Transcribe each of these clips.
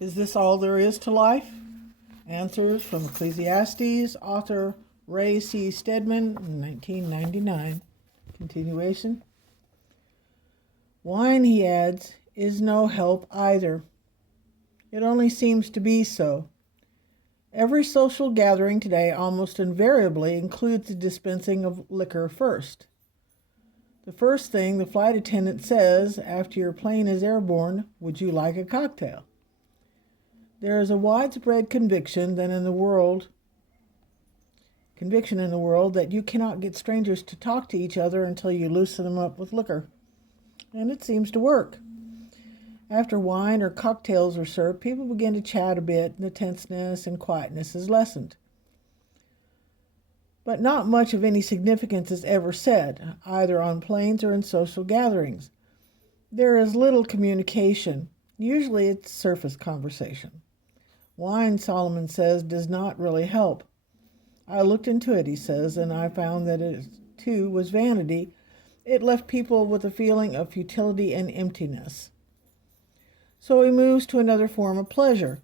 Is this all there is to life? Answers from Ecclesiastes, author Ray C. Stedman, 1999. Continuation. Wine, he adds, is no help either. It only seems to be so. Every social gathering today almost invariably includes the dispensing of liquor first. The first thing the flight attendant says after your plane is airborne, would you like a cocktail? There is a widespread conviction in the world that you cannot get strangers to talk to each other until you loosen them up with liquor. And it seems to work. After wine or cocktails are served, people begin to chat a bit, and the tenseness and quietness is lessened. But not much of any significance is ever said, either on planes or in social gatherings. There is little communication. Usually it's surface conversation. Wine, Solomon says, does not really help. I looked into it, he says, and I found that it, too, was vanity. It left people with a feeling of futility and emptiness. So he moves to another form of pleasure.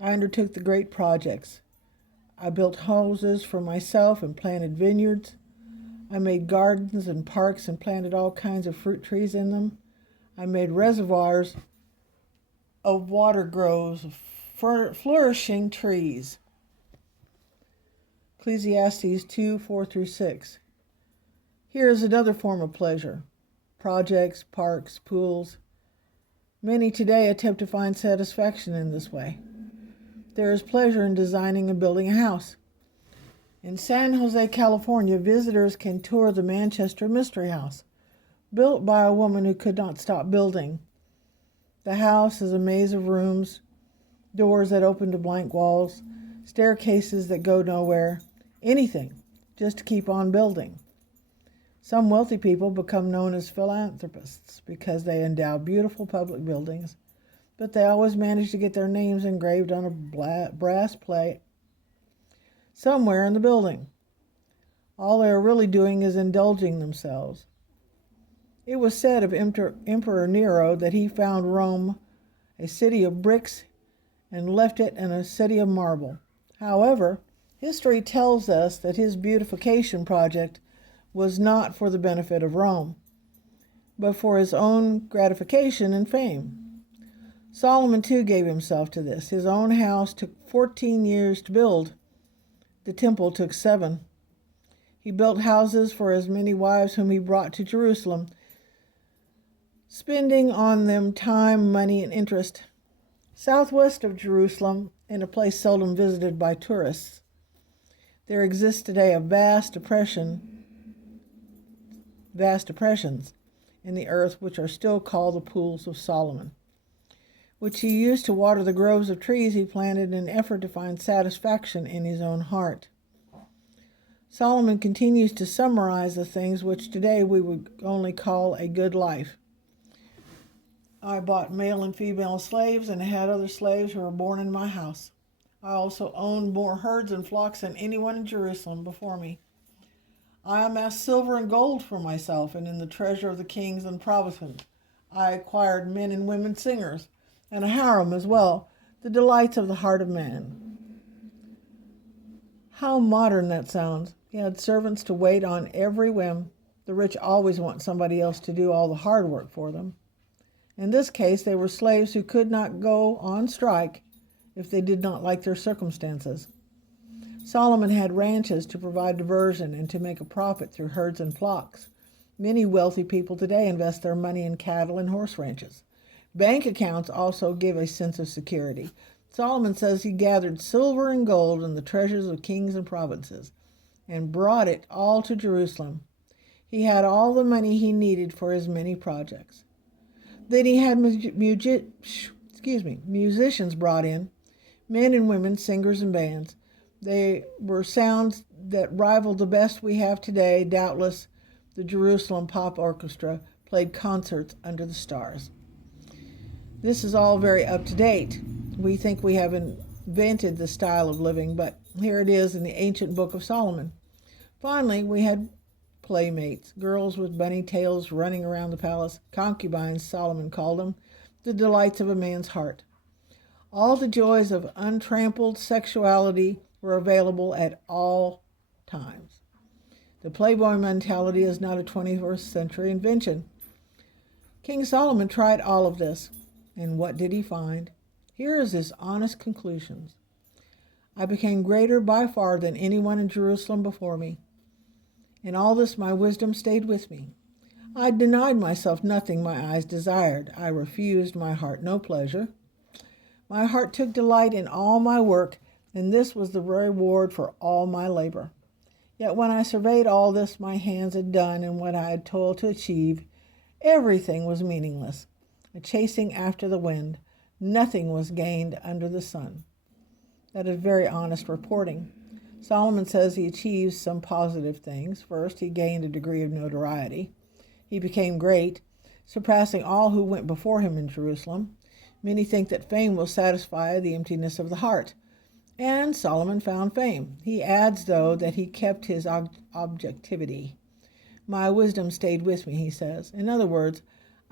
I undertook the great projects. I built houses for myself and planted vineyards. I made gardens and parks and planted all kinds of fruit trees in them. I made reservoirs of water groves of flourishing trees. Ecclesiastes 2:4-6. Here is another form of pleasure. Projects, parks, pools. Many today attempt to find satisfaction in this way. There is pleasure in designing and building a house. In San Jose, California, visitors can tour the Manchester Mystery House, built by a woman who could not stop building. The house is a maze of rooms, doors that open to blank walls, staircases that go nowhere, anything, just to keep on building. Some wealthy people become known as philanthropists because they endow beautiful public buildings, but they always manage to get their names engraved on a brass plate somewhere in the building. All they are really doing is indulging themselves. It was said of Emperor Nero that he found Rome a city of bricks and left it in a city of marble. However, history tells us that his beautification project was not for the benefit of Rome, but for his own gratification and fame. Solomon too gave himself to this. His own house took 14 years to build. The temple took 7. He built houses for his many wives whom he brought to Jerusalem, spending on them time, money, and interest. Southwest of Jerusalem, in a place seldom visited by tourists, there exists today a vast depressions in the earth which are still called the pools of Solomon, which he used to water the groves of trees he planted in an effort to find satisfaction in his own heart. Solomon continues to summarize the things which today we would only call a good life. I bought male and female slaves and had other slaves who were born in my house. I also owned more herds and flocks than anyone in Jerusalem before me. I amassed silver and gold for myself, and in the treasure of the kings and provinces I acquired men and women singers, and a harem as well, the delights of the heart of man. How modern that sounds. He had servants to wait on every whim. The rich always want somebody else to do all the hard work for them. In this case, they were slaves who could not go on strike if they did not like their circumstances. Solomon had ranches to provide diversion and to make a profit through herds and flocks. Many wealthy people today invest their money in cattle and horse ranches. Bank accounts also give a sense of security. Solomon says he gathered silver and gold in the treasures of kings and provinces and brought it all to Jerusalem. He had all the money he needed for his many projects. Then he had musicians brought in, men and women, singers and bands. They were sounds that rivaled the best we have today. Doubtless, the Jerusalem Pop Orchestra played concerts under the stars. This is all very up to date. We think we have invented the style of living, but here it is in the ancient book of Solomon. Finally, we had playmates, girls with bunny tails running around the palace, concubines, Solomon called them, the delights of a man's heart. All the joys of untrampled sexuality were available at all times. The playboy mentality is not a 21st century invention. King Solomon tried all of this, and what did he find? Here is his honest conclusions. I became greater by far than anyone in Jerusalem before me. In all this my wisdom stayed with me. I denied myself nothing my eyes desired. I refused my heart no pleasure. My heart took delight in all my work, and this was the reward for all my labor. Yet when I surveyed all this my hands had done and what I had toiled to achieve, everything was meaningless, a chasing after the wind. Nothing was gained under the sun. That is very honest reporting. Solomon says he achieved some positive things. First, he gained a degree of notoriety. He became great, surpassing all who went before him in Jerusalem. Many think that fame will satisfy the emptiness of the heart. And Solomon found fame. He adds, though, that he kept his objectivity. My wisdom stayed with me, he says. In other words,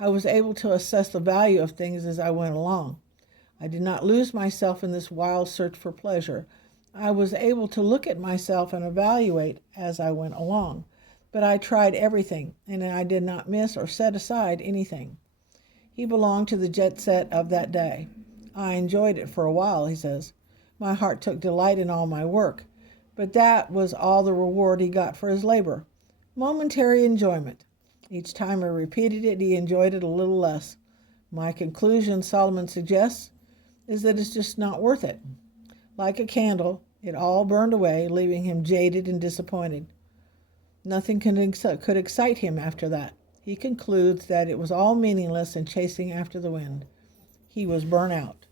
I was able to assess the value of things as I went along. I did not lose myself in this wild search for pleasure. I was able to look at myself and evaluate as I went along. But I tried everything, and I did not miss or set aside anything. He belonged to the jet set of that day. I enjoyed it for a while, he says. My heart took delight in all my work. But that was all the reward he got for his labor. Momentary enjoyment. Each time I repeated it, he enjoyed it a little less. My conclusion, Solomon suggests, is that it's just not worth it. Like a candle, it all burned away, leaving him jaded and disappointed. Nothing could excite him after that. He concludes that it was all meaningless and chasing after the wind. He was burnt out.